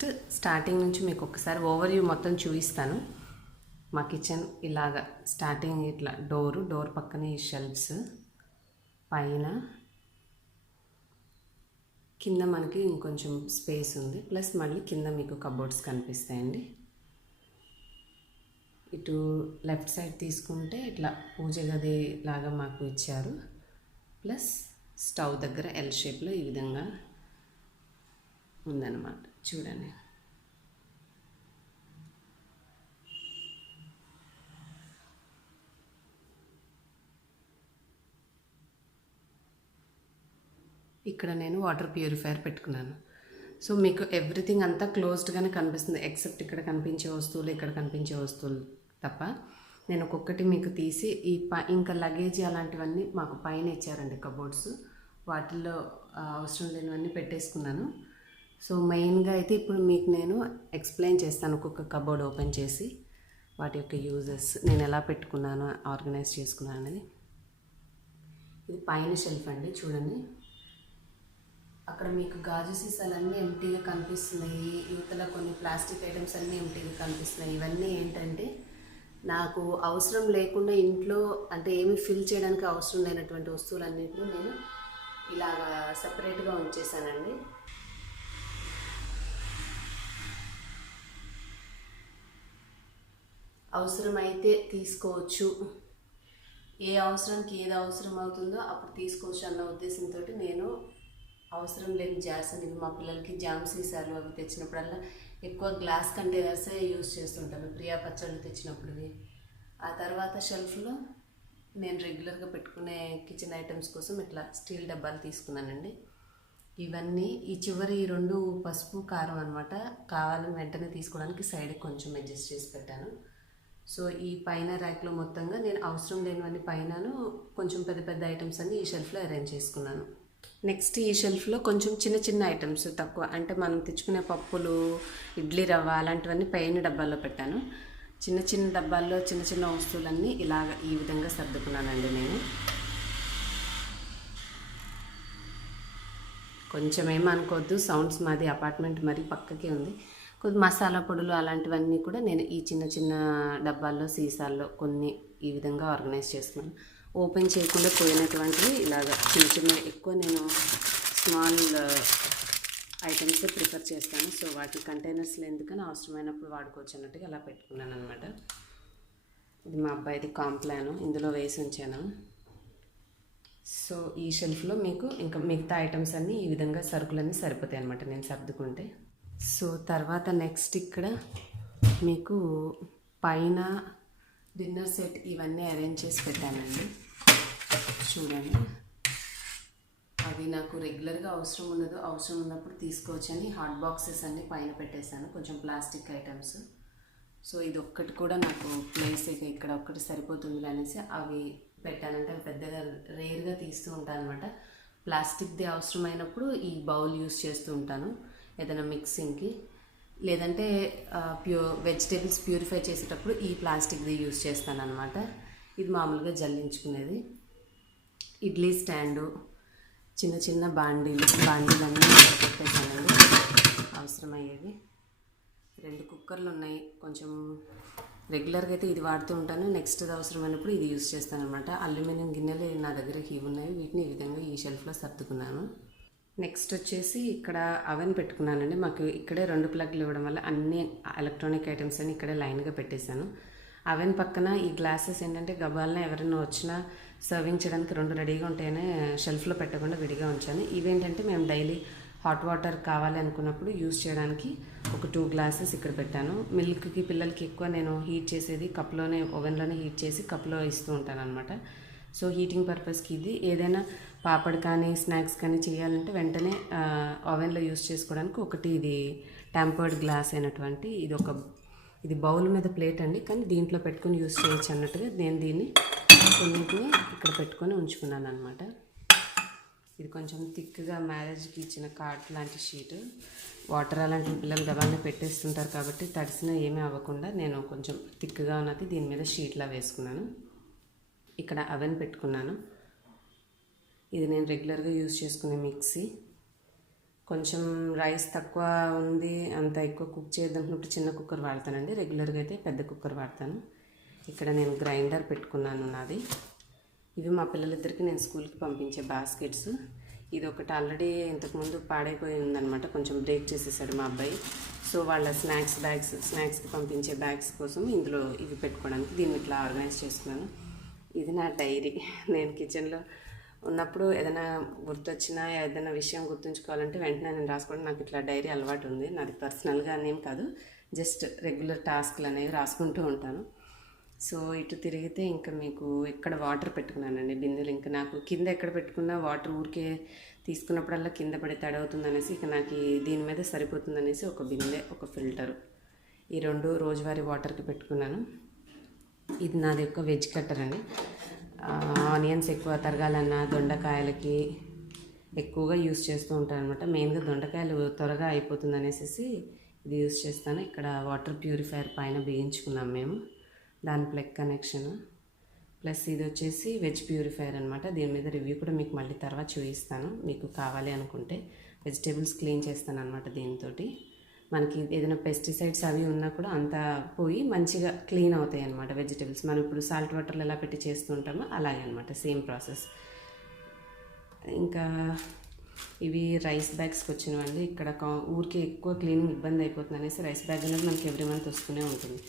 First starting నుంచి మీకు ఒకసారి ఓవర్వ్యూ మొత్తం చూపిస్తాను. మా కిచెన్ ఇలాగా స్టార్టింగ్ ఇట్లా డోర్ పక్కనే ఈ షెల్ఫ్స్, పైన కింద మనకి ఇంకొంచెం స్పేస్ ఉంది, ప్లస్ మళ్ళీ కింద మీకు కబోర్డ్స్ కనిపిస్తాయండి. ఇటు లెఫ్ట్ సైడ్ తీసుకుంటే ఇట్లా పూజ గది లాగా మాకు ఇచ్చారు, ప్లస్ స్టవ్ దగ్గర ఎల్ షేప్లో ఈ విధంగా ఉందన్నమాట. చూడండి, ఇక్కడ నేను వాటర్ ప్యూరిఫైయర్ పెట్టుకున్నాను. సో మీకు ఎవ్రీథింగ్ అంతా క్లోజ్డ్గానే కనిపిస్తుంది, ఎక్సెప్ట్ ఇక్కడ కనిపించే వస్తువులు, ఇక్కడ కనిపించే వస్తువులు తప్ప. నేను ఒక్కొక్కటి మీకు తీసి ఇంకా లగేజ్ అలాంటివన్నీ మాకు పైన ఇచ్చారండి కబోర్డ్స్, వాటిల్లో అవసరం లేనివన్నీ పెట్టేసుకున్నాను. సో మెయిన్గా అయితే ఇప్పుడు మీకు నేను ఎక్స్ప్లెయిన్ చేస్తాను ఒక్కొక్క కబోర్డ్ ఓపెన్ చేసి వాటి యొక్క యూజెస్, నేను ఎలా పెట్టుకున్నాను, ఆర్గనైజ్ చేసుకున్నాను అనేది. ఇది పైన షెల్ఫ్ అండి, చూడండి. అక్కడ మీకు గాజు సీసాలన్నీ ఎంటీగా కనిపిస్తున్నాయి, యువతల కొన్ని ప్లాస్టిక్ ఐటమ్స్ అన్నీ ఎంటీగా కనిపిస్తున్నాయి. ఇవన్నీ ఏంటంటే నాకు అవసరం లేకుండా ఇంట్లో అంటే ఏమి ఫిల్ చేయడానికి అవసరం లేనటువంటి వస్తువులన్నింటినీ నేను ఇలాగా సపరేట్గా ఉంచేసానండి. అవసరమైతే తీసుకోవచ్చు, ఏ అవసరానికి ఏది అవసరం అవుతుందో అప్పుడు తీసుకోవచ్చు అన్న ఉద్దేశంతో నేను అవసరం లేని జార్స్ అని, మా పిల్లలకి జామ్ సీసాలు అవి తెచ్చినప్పుడల్లా ఎక్కువ గ్లాస్ కంటైనర్సే యూజ్ చేస్తుంటాను, ప్రియా పచ్చళ్ళు తెచ్చినప్పుడు. ఆ తర్వాత షెల్ఫ్లో నేను రెగ్యులర్గా పెట్టుకునే కిచెన్ ఐటమ్స్ కోసం ఇట్లా స్టీల్ డబ్బాలు తీసుకున్నానండి. ఇవన్నీ ఈ చివరి 2 పసుపు కారం అనమాట, కావాలని వెంటనే తీసుకోవడానికి సైడ్ కొంచెం అడ్జస్ట్ చేసి పెట్టాను. సో ఈ పైన ర్యాక్లో మొత్తంగా నేను అవసరం లేనివన్నీ పైనను కొంచెం పెద్ద పెద్ద ఐటమ్స్ అన్నీ ఈ షెల్ఫ్లో అరేంజ్ చేసుకున్నాను. నెక్స్ట్ ఈ షెల్ఫ్లో కొంచెం చిన్న చిన్న ఐటమ్స్ తక్కువ, అంటే మనం తెచ్చుకునే పప్పులు, ఇడ్లీ రవ్వ అలాంటివన్నీ పైన డబ్బాల్లో పెట్టాను. చిన్న చిన్న డబ్బాల్లో చిన్న చిన్న వస్తువులన్నీ ఇలాగ ఈ విధంగా సర్దుకున్నానండి నేను. కొంచెం ఏమనుకోవద్దు, సౌండ్స్ మాది అపార్ట్మెంట్ మరి పక్కకే ఉంది. కొద్ది మసాలా పొడులు అలాంటివన్నీ కూడా నేను ఈ చిన్న చిన్న డబ్బాల్లో, సీసాల్లో కొన్ని ఈ విధంగా ఆర్గనైజ్ చేస్తున్నాను. ఓపెన్ చేయకుండా పోయినటువంటివి ఇలాగ చిన్న చిన్న, ఎక్కువ నేను స్మాల్ ఐటమ్సే ప్రిఫర్ చేస్తాను. సో వాటి కంటైనర్స్లో ఎందుకని అవసరమైనప్పుడు వాడుకోవచ్చు అన్నట్టుగా అలా పెట్టుకున్నాను అనమాట. ఇది మా అబ్బాయిది కాంప్లాను, ఇందులో వేసి ఉంచాను. సో ఈ షెల్ఫ్లో మీకు ఇంకా మిగతా ఐటమ్స్ అన్నీ ఈ విధంగా సరుకులన్నీ సరిపోతాయి అనమాట నేను సర్దుకుంటే. సో తర్వాత నెక్స్ట్ ఇక్కడ మీకు పైన డిన్నర్ సెట్ ఇవన్నీ అరేంజ్ చేసి పెట్టానండి. చూడండి, అవి నాకు రెగ్యులర్గా అవసరం ఉండదు, అవసరం ఉన్నప్పుడు తీసుకోవచ్చని హాట్ బాక్సెస్ అన్నీ పైన పెట్టేశాను, కొంచెం ప్లాస్టిక్ ఐటమ్స్. సో ఇది ఒక్కటి కూడా నాకు ప్లేస్ ఇక్కడ ఒక్కటి సరిపోతుంది అనేసి అవి పెట్టానంటే అవి పెద్దగా రేర్గా తీస్తూ ఉంటాను అనమాట. ప్లాస్టిక్ది అవసరమైనప్పుడు ఈ బౌల్ యూస్ చేస్తూ ఉంటాను ఏదైనా మిక్సింగ్కి, లేదంటే వెజిటేబుల్స్ ప్యూరిఫై చేసేటప్పుడు ఈ ప్లాస్టిక్ది యూస్ చేస్తాను అనమాట. ఇది మామూలుగా జల్లించుకునేది. ఇడ్లీ స్టాండు, చిన్న చిన్న బాండీలన్నీ పెట్టేసానండి అవసరమయ్యేవి. 2 కుక్కర్లు ఉన్నాయి, కొంచెం రెగ్యులర్గా అయితే ఇది వాడుతూ ఉంటాను, నెక్స్ట్ అవసరమైనప్పుడు ఇది యూస్ చేస్తాను అనమాట. అల్యూమినియం గిన్నెలు నా దగ్గర ఇవి ఉన్నాయి, వీటిని ఈ విధంగా ఈ షెల్ఫ్లో సర్దుకున్నాను. నెక్స్ట్ వచ్చేసి ఇక్కడ అవెన్ పెట్టుకున్నానండి. మాకు ఇక్కడే 2 ప్లగ్లు ఇవ్వడం వల్ల అన్ని ఎలక్ట్రానిక్ ఐటమ్స్ అని ఇక్కడే లైన్గా పెట్టేశాను. అవెన్ పక్కన ఈ గ్లాసెస్ ఏంటంటే గబాలన ఎవరైనా వచ్చినా సర్వింగ్ చేయడానికి 2 రెడీగా ఉంటాయని షెల్ఫ్లో పెట్టకుండా విడిగా ఉంచాను. ఇవేంటంటే మేము డైలీ హాట్ వాటర్ కావాలి అనుకున్నప్పుడు యూజ్ చేయడానికి ఒక 2 గ్లాసెస్ ఇక్కడ పెట్టాను. మిల్క్కి పిల్లలకి ఎక్కువ నేను హీట్ చేసేది కప్లోనే, ఓవెన్లోనే హీట్ చేసి కప్లో ఇస్తూ ఉంటాను అనమాట. సో హీటింగ్ పర్పస్కి ఇది, ఏదైనా పాపడ్ కానీ స్నాక్స్ కానీ చేయాలంటే వెంటనే ఓవెన్లో యూజ్ చేసుకోవడానికి ఒకటి ఇది టెంపర్డ్ గ్లాస్ అయినటువంటి ఇది బౌల్ మీద ప్లేట్ అండి, కానీ దీంట్లో పెట్టుకొని యూజ్ చేయొచ్చు అన్నట్టుగా నేను దీన్ని కొన్నింటిని ఇక్కడ పెట్టుకొని ఉంచుకున్నాను అనమాట. ఇది కొంచెం థిక్గా మ్యారేజ్కి ఇచ్చిన కార్డ్ లాంటి షీట్, వాటర్ అలాంటి పిల్లలు గబాన్ని పెట్టేస్తుంటారు కాబట్టి తడిసినా ఏమీ అవ్వకుండా నేను కొంచెం థిక్గా ఉన్నది దీని మీద షీట్లా వేసుకున్నాను. ఇక్కడ అవెన్ పెట్టుకున్నాను. ఇది నేను రెగ్యులర్గా యూజ్ చేసుకునే మిక్సీ, కొంచెం రైస్ తక్కువ ఉంది, అంత ఎక్కువ కుక్ చేద్దామన్నప్పుడు చిన్న కుక్కర్ వాడతానండి. రెగ్యులర్గా అయితే పెద్ద కుక్కర్ వాడతాను. ఇక్కడ నేను గ్రైండర్ పెట్టుకున్నాను నాది. ఇవి మా పిల్లలిద్దరికి నేను స్కూల్కి పంపించే బాస్కెట్స్. ఇది ఒకటి ఆల్రెడీ ఇంతకుముందు పాడైపోయి ఉందన్నమాట, కొంచెం బ్రేక్ చేసేసాడు మా అబ్బాయి. సో వాళ్ళ స్నాక్స్కి పంపించే బ్యాగ్స్ కోసం ఇందులో ఇవి పెట్టుకోవడానికి దీన్ని ఇట్లా ఆర్గనైజ్ చేసుకున్నాను. ఇది నా డైరీ. నేను కిచెన్లో ఉన్నప్పుడు ఏదైనా గుర్తొచ్చినా ఏదైనా విషయం గుర్తుంచుకోవాలంటే వెంటనే నేను రాసుకోవడం. నాకు ఇట్లా డైరీ అలవాటు ఉంది. నాది పర్సనల్గా అనేం కాదు, జస్ట్ రెగ్యులర్ టాస్క్లు అనేవి రాసుకుంటూ ఉంటాను. సో ఇటు తిరిగితే ఇంకా మీకు ఇక్కడ వాటర్ పెట్టుకున్నానండి బిందెలు. ఇంకా నాకు కింద ఎక్కడ పెట్టుకున్నా వాటర్ ఊరికే తీసుకున్నప్పుడల్లా కింద పడి తడవుతుంది అనేసి ఇక నాకు దీని మీద సరిపోతుంది అనేసి ఒక బిందె, ఒక ఫిల్టరు, ఈ రెండు రోజువారీ వాటర్కి పెట్టుకున్నాను. ఇది నాది యొక్క వెజ్ కట్టర్ అండి. ఆనియన్స్ ఎక్కువ తరగాలన్నా దొండకాయలకి ఎక్కువగా యూస్ చేస్తూ ఉంటాను అనమాట. మెయిన్గా దొండకాయలు త్వరగా అయిపోతుంది అనేసి ఇది యూస్ చేస్తాను. ఇక్కడ వాటర్ ప్యూరిఫైయర్ పైన బిగించుకున్నాం మేము, దాని ప్లగ్ కనెక్షన్. ప్లస్ ఇది వచ్చేసి వెజ్ ప్యూరిఫైయర్ అనమాట. దీని మీద రివ్యూ కూడా మీకు మళ్ళీ తర్వాత చూపిస్తాను, మీకు కావాలి అనుకుంటే. వెజిటేబుల్స్ క్లీన్ చేస్తాను అనమాట దీంతో. మనకి ఏదైనా పెస్టిసైడ్స్ అవి ఉన్నా కూడా అంతా పోయి మంచిగా క్లీన్ అవుతాయి అనమాట వెజిటేబుల్స్. మనం ఇప్పుడు సాల్ట్ వాటర్లో ఎలా పెట్టి చేస్తూ ఉంటామో అలాగే అనమాట, సేమ్ ప్రాసెస్. ఇంకా ఇవి రైస్ బ్యాగ్స్కి వచ్చినవండి. ఇక్కడ ఊరికి ఎక్కువ క్లీనింగ్ ఇబ్బంది అయిపోతుంది అనేసి రైస్ బ్యాగ్ అనేది మనకి ఎవ్రీ మంత్ వస్తూనే ఉంటుంది.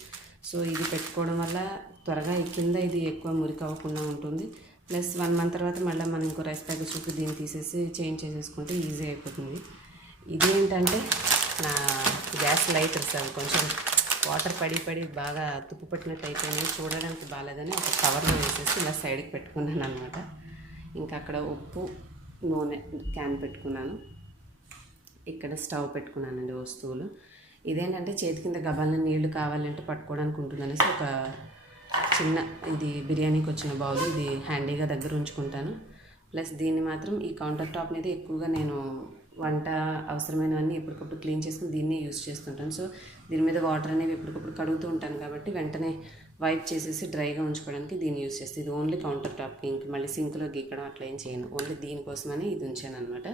సో ఇది పెట్టుకోవడం వల్ల త్వరగా కింద ఇది ఎక్కువ మురికి అవ్వకుండా ఉంటుంది. ప్లస్ 1 మంత్ తర్వాత మళ్ళీ మనం ఇంకో రైస్ బ్యాగ్ చుట్టూ దీన్ని తీసేసి చేంజ్ చేసేసుకుంటే ఈజీ అయిపోతుంది. ఇదేంటంటే నా గ్యాస్ లైటర్ సార్ కొంచెం వాటర్ పడి బాగా తుప్పు పట్టినట్టు అయిపోయినాయి, చూడడానికి బాగాలేదని ఒక కవర్లో వేసేసి ఇలా సైడ్కి పెట్టుకున్నాను అనమాట. ఇంకా అక్కడ ఉప్పు నూనె క్యాన్ పెట్టుకున్నాను. ఇక్కడ స్టవ్ పెట్టుకున్నానండి వస్తువులు. ఇదేంటంటే చేతి కింద గబాలని నీళ్లు కావాలంటే పట్టుకోవడానికి ఉంటుందనేసి ఒక చిన్న ఇది బిర్యానీకి వచ్చిన బౌల్, ఇది హ్యాండీగా దగ్గర ఉంచుకుంటాను. ప్లస్ దీన్ని మాత్రం ఈ కౌంటర్ టాప్ మీద ఎక్కువగా నేను వంట అవసరమైనవన్నీ ఎప్పటికప్పుడు క్లీన్ చేసుకుని దీన్నే యూస్ చేస్తుంటాను. సో దీని మీద వాటర్ అనేవి ఎప్పటికప్పుడు కడుగుతూ ఉంటాను కాబట్టి వెంటనే వైప్ చేసేసి డ్రైగా ఉంచుకోవడానికి దీన్ని యూస్ చేస్తాను. ఇది ఓన్లీ కౌంటర్ టాప్కి, ఇంక మళ్ళీ సింక్లో గీకడం అట్లా ఏం చేయను, ఓన్లీ దీనికోసమని ఇది ఉంచాను అనమాట.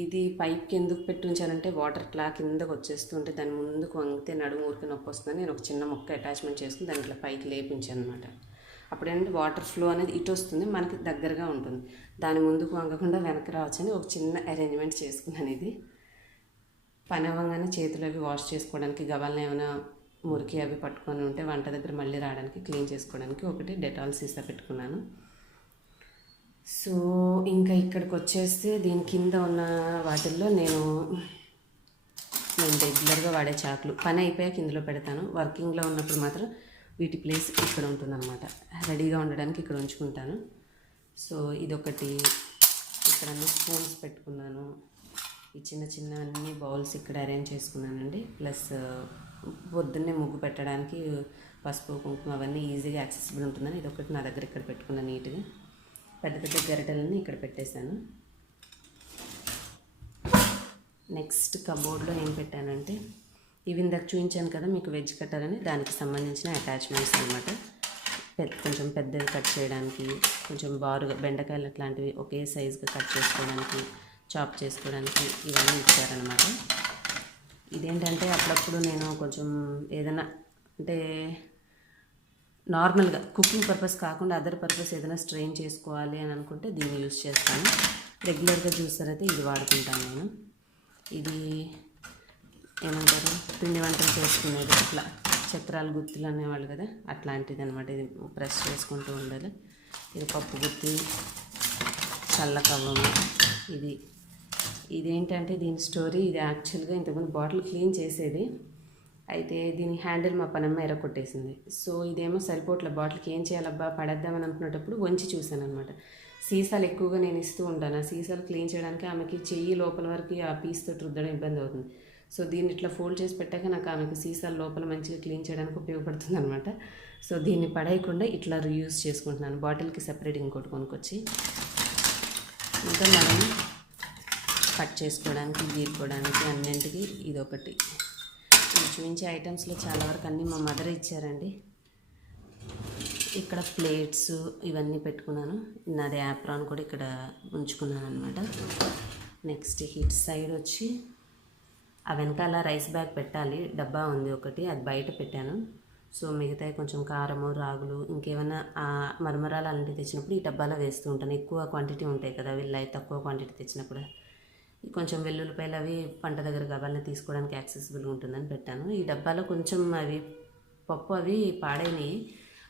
ఇది పైప్కి ఎందుకు పెట్టి ఉంచానంటే వాటర్ ఇట్లా కిందకు వచ్చేస్తుంటే దాని ముందుకు వంగితే నడుము ఊరికి నొప్పి వస్తుందని నేను ఒక చిన్న మొక్క అటాచ్మెంట్ చేసుకుని దాన్ని ఇట్లా పైకి లేపించాను అనమాట. అప్పుడు ఏంటంటే వాటర్ ఫ్లో అనేది ఇటు వస్తుంది, మనకి దగ్గరగా ఉంటుంది, దాని ముందుకు వంగకుండా వెనక్కి రావచ్చని ఒక చిన్న అరేంజ్మెంట్ చేసుకున్నాను. ఇది పని అవ్వగానే చేతులు అవి వాష్ చేసుకోవడానికి, గవాలని ఏమైనా మురికి అవి పట్టుకొని ఉంటే వంట దగ్గర మళ్ళీ రావడానికి క్లీన్ చేసుకోవడానికి ఒకటి డెటాల్ సీసా పెట్టుకున్నాను. సో ఇంకా ఇక్కడికి వచ్చేస్తే దీని కింద ఉన్న వాటిల్లో నేను రెగ్యులర్గా వాడే చాకులు పని అయిపోయాక ఇందులో పెడతాను. వర్కింగ్లో ఉన్నప్పుడు మాత్రం వీటి ప్లేస్ ఇక్కడ ఉంటుందన్నమాట, రెడీగా ఉండడానికి ఇక్కడ ఉంచుకుంటాను. సో ఇదొకటి. ఇక్కడ స్పూన్స్ పెట్టుకున్నాను. ఈ చిన్న అన్ని బౌల్స్ ఇక్కడ అరేంజ్ చేసుకున్నానండి. ప్లస్ పొద్దున్నే ముగ్గు పెట్టడానికి పసుపు కుంకుమ అవన్నీ ఈజీగా యాక్సెసిబుల్ ఉంటుందని ఇదొకటి నా దగ్గర ఇక్కడ పెట్టుకున్నాను నీట్గా. పెద్ద గరిటెలన్నీ ఇక్కడ పెట్టేశాను. నెక్స్ట్ కబోర్డ్లో ఏం పెట్టానంటే ఇవి ఇందాక చూపించాను కదా మీకు వెజ్ కట్టర్ అని, దానికి సంబంధించిన అటాచ్మెంట్స్ అనమాట. కొంచెం పెద్దది కట్ చేయడానికి, కొంచెం బారుగా బెండకాయలు అట్లాంటివి ఒకే సైజుగా కట్ చేసుకోవడానికి, చాప్ చేసుకోవడానికి ఇవన్నీ ఇచ్చారనమాట. ఇదేంటంటే అప్పుడప్పుడు నేను కొంచెం ఏదైనా అంటే నార్మల్గా కుకింగ్ పర్పస్ కాకుండా అదర్ పర్పస్ ఏదైనా స్ట్రెయిన్ చేసుకోవాలి అని అనుకుంటే దీన్ని యూస్ చేస్తాను. రెగ్యులర్గా జ్యూసర్ అయితే ఇది వాడుకుంటాను నేను. ఇది ఏమంటారు పిండి వంటలు చేసుకునేది, ఇట్లా చక్రాలు గుత్తులు అనేవాళ్ళు కదా, అట్లాంటిది అనమాట. ఇది ప్రెస్ చేసుకుంటూ ఉండాలి. ఇది పప్పు గుత్తి, చల్ల కవ్వము. ఇదేంటంటే దీని స్టోరీ, ఇది యాక్చువల్గా ఇంతకుముందు బాటిల్ క్లీన్ చేసేది, అయితే దీని హ్యాండిల్ మా పనమ్మ ఎరగొట్టేసింది. సో ఇదేమో సరిపోట్ల బాటిల్కి ఏం చేయాలబ్బా పడేద్దామని అనుకునేటప్పుడు వంచి చూశాను అనమాట. సీసాలు ఎక్కువగా నేను ఇస్తూ ఉంటాను. ఆ సీసాలు క్లీన్ చేయడానికి ఆమెకి చెయ్యి లోపల వరకు ఆ పీస్తో రుద్దడం ఇబ్బంది అవుతుంది. సో దీన్ని ఇట్లా ఫోల్డ్ చేసి పెట్టాక నాకు ఆమెకి సీసాలు లోపల మంచిగా క్లీన్ చేయడానికి ఉపయోగపడుతుంది అనమాట. సో దీన్ని పడేయకుండా ఇట్లా రీయూజ్ చేసుకుంటున్నాను. బాటిల్కి సెపరేట్ ఇంకోటి కొనుక్కొచ్చి. ఇంకా మనం కట్ చేసుకోవడానికి, గీరుకోవడానికి అన్నింటికి ఇదొకటి. నేను చూపించే ఐటమ్స్లో చాలా వరకు అన్నీ మా మదర్ ఇచ్చారండి. ఇక్కడ ప్లేట్స్ ఇవన్నీ పెట్టుకున్నాను. నాది యాప్రాన్ కూడా ఇక్కడ ఉంచుకున్నాను అనమాట. నెక్స్ట్ హిట్ సైడ్ వచ్చి ఆ వెనకాల రైస్ బ్యాగ్ పెట్టాలి, డబ్బా ఉంది ఒకటి, అది బయట పెట్టాను. సో మిగతాయి కొంచెం కారము, రాగులు, ఇంకేమైనా మరమరాలు అలాంటివి తెచ్చినప్పుడు ఈ డబ్బాలో వేస్తూ ఉంటాను. ఎక్కువ క్వాంటిటీ ఉంటాయి కదా వీళ్ళవి, తక్కువ క్వాంటిటీ తెచ్చినప్పుడు కొంచెం వెల్లుల్లిపాయలు అవి పంట దగ్గర గబాలని తీసుకోవడానికి యాక్సెసిబుల్గా ఉంటుందని పెట్టాను. ఈ డబ్బాలో కొంచెం అవి పప్పు అవి పాడైనవి,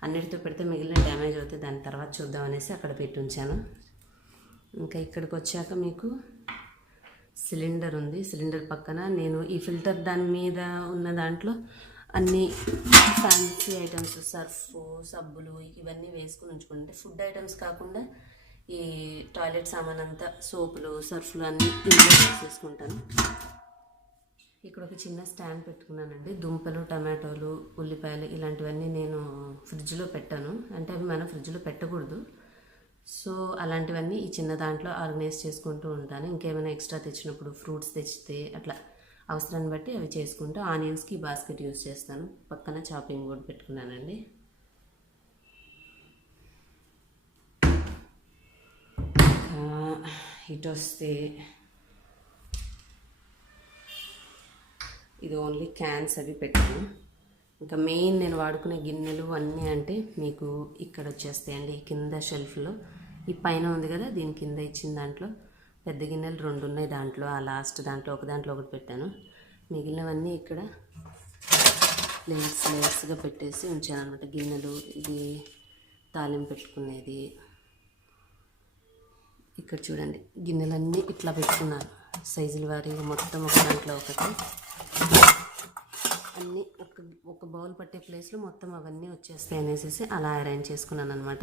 అన్నిటితో పెడితే మిగిలిన డ్యామేజ్ అవుతాయి, దాని తర్వాత చూద్దాం అనేసి అక్కడ పెట్టి ఉంచాను. ఇంకా ఇక్కడికి వచ్చాక మీకు సిలిండర్ ఉంది. సిలిండర్ పక్కన నేను ఈ ఫిల్టర్ దాని మీద ఉన్న దాంట్లో అన్ని ఫ్యాన్సీ ఐటమ్స్, సర్ఫ్, సబ్బులు ఇవన్నీ వేసుకుని ఉంచుకుంటే, ఫుడ్ ఐటమ్స్ కాకుండా ఈ టాయిలెట్ సామాన్ అంతా, సోపులు, సర్ఫ్లు అన్నీ ఇంట్లో వేసేసుకుంటాను. ఇక్కడ ఒక చిన్న స్టాండ్ పెట్టుకున్నానండి. దుంపలు, టమాటోలు, ఉల్లిపాయలు ఇలాంటివన్నీ నేను ఫ్రిడ్జ్లో పెట్టాను, అంటే అవి మనం ఫ్రిడ్జ్లో పెట్టకూడదు. సో అలాంటివన్నీ ఈ చిన్న దాంట్లో ఆర్గనైజ్ చేసుకుంటూ ఉంటాను. ఇంకేమైనా ఎక్స్ట్రా తెచ్చినప్పుడు, ఫ్రూట్స్ తెచ్చితే అట్లా అవసరాన్ని బట్టి అవి చేసుకుంటూ, ఆనియన్స్కి బాస్కెట్ యూజ్ చేస్తాను. పక్కన చాపింగ్ బోర్డ్ పెట్టుకున్నానండి. ఇటు వస్తే ఇది ఓన్లీ క్యాన్స్ అవి పెట్టాను. ఇంకా మెయిన్ నేను వాడుకునే గిన్నెలు అన్నీ అంటే మీకు ఇక్కడ వచ్చేస్తాయండి. కింద షెల్ఫ్లో ఈ పైన ఉంది కదా, దీని కింద ఇచ్చిన దాంట్లో పెద్ద గిన్నెలు 2 ఉన్నాయి. దాంట్లో ఆ లాస్ట్ దాంట్లో ఒకటి పెట్టాను. మిగిలినవన్నీ ఇక్కడ లేయర్స్గా పెట్టేసి ఉంచాను అనమాట. గిన్నెలు, ఇది తాలింపు పెట్టుకునేది. ఇక్కడ చూడండి, గిన్నెలన్నీ ఇట్లా పెట్టుకున్నాను సైజుల వారీగా, మొత్తం ఒక దాంట్లో ఒకటి, అన్నీ ఒక బౌల్ పట్టే ప్లేస్లో మొత్తం అవన్నీ వచ్చేస్తాయి అనేసి అలా అరేంజ్ చేసుకున్నాను అనమాట.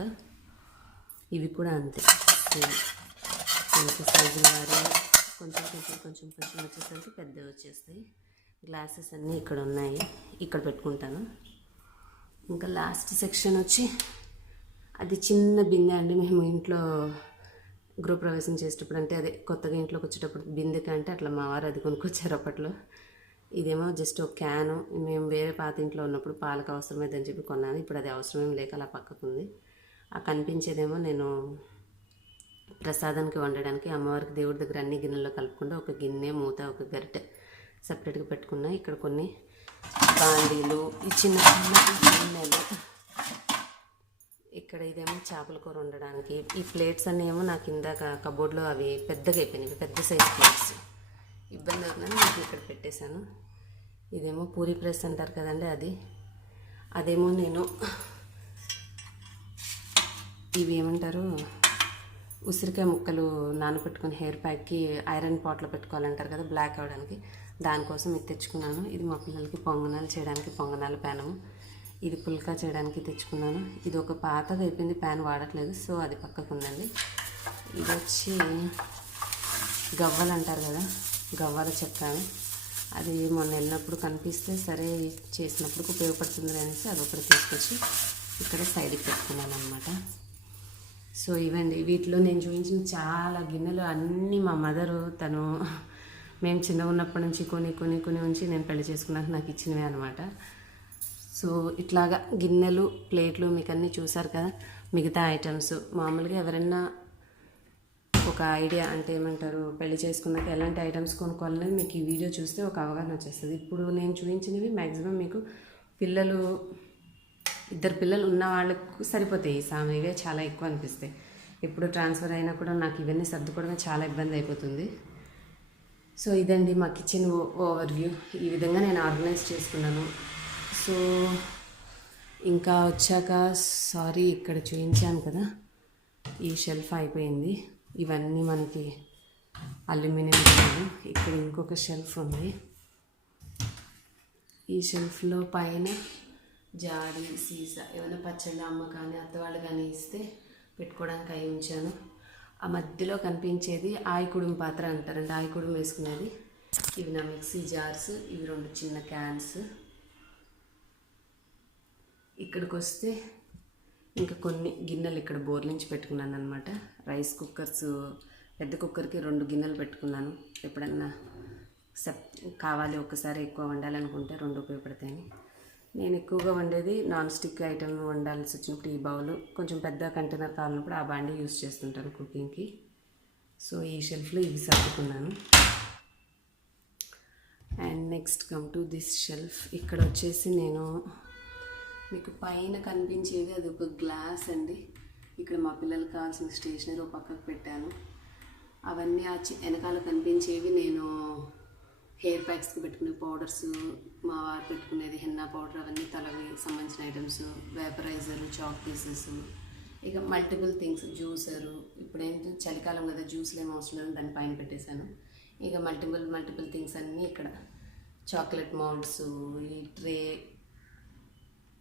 ఇవి కూడా అంతే, సైజుల వారీగా కొంచెం వచ్చేసరికి పెద్దవి వచ్చేస్తాయి. గ్లాసెస్ అన్నీ ఇక్కడ ఉన్నాయి, ఇక్కడ పెట్టుకుంటాను. ఇంకా లాస్ట్ సెక్షన్ వచ్చి అది చిన్న బిందె అండి. మేము ఇంట్లో గృహప్రవేశం చేసేటప్పుడు, అంటే అదే కొత్తగా ఇంట్లోకి వచ్చేటప్పుడు బిందెకి అంటే అట్లా మా వారు అది కొనుక్కొచ్చారు అప్పట్లో. ఇదేమో జస్ట్ ఒక క్యాను, మేము వేరే పాత ఇంట్లో ఉన్నప్పుడు పాలకు అవసరమైందని చెప్పి కొన్నాను. ఇప్పుడు అది అవసరమేం లేక అలా పక్కకుంది. ఆ కనిపించేదేమో నేను ప్రసాదానికి వండడానికి, అమ్మవారికి దేవుడి దగ్గర అన్ని గిన్నెల్లో కలుపుకుండా ఒక గిన్నె, మూత, ఒక గరిటె సపరేట్గా పెట్టుకున్నా. ఇక్కడ కొన్ని బాండీలు, ఈ చిన్న గిన్నెలు, ఇక్కడ ఇదేమో చేపల కూర వండడానికి. ఈ ప్లేట్స్ అన్నీ ఏమో నాకు ఇందాక కబోర్డ్లో అవి పెద్దగా అయిపోయినాయి, పెద్ద సైజ్ ప్లేట్స్, ఇబ్బంది అవుతుందని నాకు ఇక్కడ పెట్టేశాను. ఇదేమో పూరీ ప్రెస్ అంటారు కదండి, అదేమో నేను ఇవి ఏమంటారు, ఉసిరికాయ ముక్కలు నానబెట్టుకుని హెయిర్ ప్యాక్కి ఐరన్ పాట్లో పెట్టుకోవాలంటారు కదా, బ్లాక్ అవ్వడానికి, దానికోసం ఇది తెచ్చుకున్నాను. ఇది మా పిల్లలకి పొంగనాలు చేయడానికి పొంగనాల ప్యానము. ఇది పుల్కా చేయడానికి తెచ్చుకున్నాను. ఇది ఒక పాతగా అయిపోయింది, ప్యాన్ వాడట్లేదు, సో అది పక్కకు ఉందండి. ఇది వచ్చి గవ్వలు అంటారు కదా, గవ్వల చెక్క, అది మొన్న వెళ్ళినప్పుడు కనిపిస్తే సరే చేసినప్పుడు ఉపయోగపడుతుంది అనేసి అదొకటి తీసుకొచ్చి ఇక్కడ సైడ్కి పెట్టుకున్నాను అనమాట. సో ఇవండి, వీటిలో నేను చూపించిన చాలా గిన్నెలు అన్నీ మా మదరు మేము చిన్నగా ఉన్నప్పటి నుంచి కొని ఉంచి నేను పెళ్లి చేసుకున్నాక నాకు ఇచ్చినవే అనమాట. సో ఇట్లాగా గిన్నెలు, ప్లేట్లు మీకు అన్నీ చూసారు కదా. మిగతా ఐటమ్స్ మామూలుగా ఎవరైనా ఒక ఐడియా, అంటే ఏమంటారు, పెళ్లి చేసుకున్నాక ఎలాంటి ఐటమ్స్ కొనుక్కోవాలనేది మీకు ఈ వీడియో చూస్తే ఒక అవగాహన వచ్చేస్తుంది. ఇప్పుడు నేను చూపించినవి మ్యాక్సిమం మీకు ఇద్దరు పిల్లలు ఉన్న వాళ్ళకు సరిపోతాయి. ఇవే చాలా ఎక్కువ అనిపిస్తాయి. ఎప్పుడు ట్రాన్స్ఫర్ అయినా కూడా నాకు ఇవన్నీ సర్దుకోవడమే చాలా ఇబ్బంది అయిపోతుంది. సో ఇదండి మా కిచెన్ ఓవర్వ్యూ. ఈ విధంగా నేను ఆర్గనైజ్ చేసుకున్నాను. సో ఇంకా వచ్చాక ఇక్కడ చూపించాను కదా, ఈ షెల్ఫ్ అయిపోయింది. ఇవన్నీ మనకి అల్యూమినియం గిన్నెలు. ఇక్కడ ఇంకొక షెల్ఫ్ ఉంది. ఈ షెల్ఫ్లో పైన జాడి, సీసా, ఏమైనా పచ్చళ్ళు అమ్మ కానీ అత్తవాళ్ళు కానీ ఇస్తే పెట్టుకోవడానికి అయి ఉంచాను. ఆ మధ్యలో కనిపించేది ఆయికుడుం పాత్ర అంటారండి, ఆయికుడుం వేసుకునేది. ఇవి నా మిక్సీ జార్స్, ఇవి 2 చిన్న క్యాన్స్. ఇక్కడికి వస్తే ఇంకా కొన్ని గిన్నెలు ఇక్కడ బోర్లించి పెట్టుకున్నాను అనమాట. రైస్ కుక్కర్స్, పెద్ద కుక్కర్కి 2 గిన్నెలు పెట్టుకున్నాను. ఎప్పుడన్నా కావాలి ఒక్కసారి ఎక్కువ వండాలనుకుంటే 2 ఉపయోగపడతాయని. నేను ఎక్కువగా వండేది నాన్ స్టిక్ ఐటమ్ వండాల్సి వచ్చినప్పుడు ఈ బౌల్, కొంచెం పెద్ద కంటైనర్ కావాలన్నప్పుడు ఆ బాండీ యూస్ చేస్తుంటాను కుకింగ్కి. సో ఈ షెల్ఫ్లో ఇవి సర్దుకున్నాను. And next come to this shelf. ఇక్కడ వచ్చేసి నేను మీకు పైన కనిపించేది అది ఒక గ్లాస్ అండి. ఇక్కడ మా పిల్లలకి కావాల్సిన స్టేషనరీ ఒక పక్కకు పెట్టాను. అవన్నీ వెనకాల కనిపించేవి నేను హెయిర్ ప్యాక్స్కి పెట్టుకునే పౌడర్స్, మా వారు పెట్టుకునేది హెన్నా పౌడర్, అవన్నీ తలకి సంబంధించిన ఐటమ్స్, వేపరైజరు, చాక్ పీసెస్, ఇక మల్టిపుల్ థింగ్స్, జ్యూసరు. ఇప్పుడేంటి చలికాలం కదా, జ్యూస్లు ఏమో అవసరం లేదు, దాన్ని పైన పెట్టేశాను. ఇక మల్టిపుల్ థింగ్స్ అన్నీ ఇక్కడ చాక్లెట్ మౌల్డ్స్, ఈ ట్రే,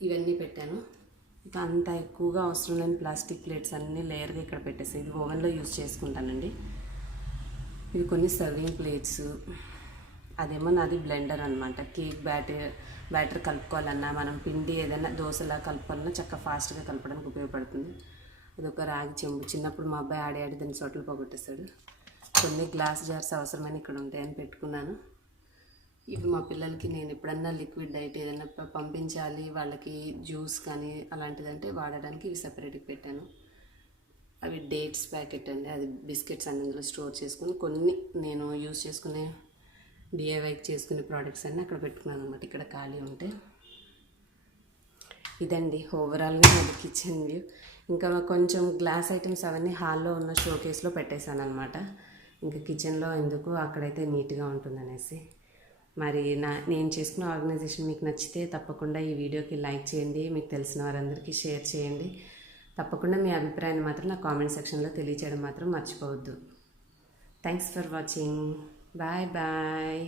ఇవన్నీ పెట్టాను. ఇక అంత ఎక్కువగా అవసరం లేని ప్లాస్టిక్ ప్లేట్స్ అన్నీ లేయర్గా ఇక్కడ పెట్టేసాను. ఇది ఓవెన్లో యూజ్ చేసుకుంటానండి. ఇవి కొన్ని సర్వింగ్ ప్లేట్స్. అదేమో నాది బ్లెండర్ అనమాట. కేక్ బ్యాటర్ కలుపుకోవాలన్నా, మనం పిండి ఏదైనా దోశలా కలుపుకోవాలన్నా చక్కగా ఫాస్ట్గా కలపడానికి ఉపయోగపడుతుంది. అదొక రాగి చెంబు. చిన్నప్పుడు మా అబ్బాయి ఆడి దాన్ని చోట్ల పోగొట్టేస్తాడు. కొన్ని గ్లాస్ జార్స్ అవసరమైన ఇక్కడ ఉంటాయని పెట్టుకున్నాను. ఇవి మా పిల్లలకి నేను ఎప్పుడన్నా లిక్విడ్ డైట్ ఏదైనా పంపించాలి, వాళ్ళకి జ్యూస్ కానీ అలాంటిదంటే వాడడానికి ఇవి సపరేట్గా పెట్టాను. అవి డేట్స్ ప్యాకెట్ అండి, అది బిస్కెట్స్ అన్ని ఇందులో స్టోర్ చేసుకుని, కొన్ని నేను యూజ్ చేసుకునే డిఐవైకి చేసుకునే ప్రోడక్ట్స్ అన్నీ అక్కడ పెట్టుకున్నాను అనమాట. ఇక్కడ ఖాళీ ఉంటే ఇదండి ఓవరాల్గా అది కిచెన్ వ్యూ. ఇంకా కొంచెం గ్లాస్ ఐటమ్స్ అవన్నీ హాల్లో ఉన్న షోకేస్లో పెట్టేశాను అనమాట. ఇంకా కిచెన్లో ఎందుకు, అక్కడైతే నీట్గా ఉంటుందనేసి. మరి నేను చేసుకున్న ఆర్గనైజేషన్ మీకు నచ్చితే తప్పకుండా ఈ వీడియోకి లైక్ చేయండి, మీకు తెలిసిన వారందరికీ షేర్ చేయండి. తప్పకుండా మీ అభిప్రాయాన్ని మాత్రం నా కామెంట్ సెక్షన్లో తెలియచేయడం మాత్రం మర్చిపోవద్దు. Thanks for watching. Bye bye.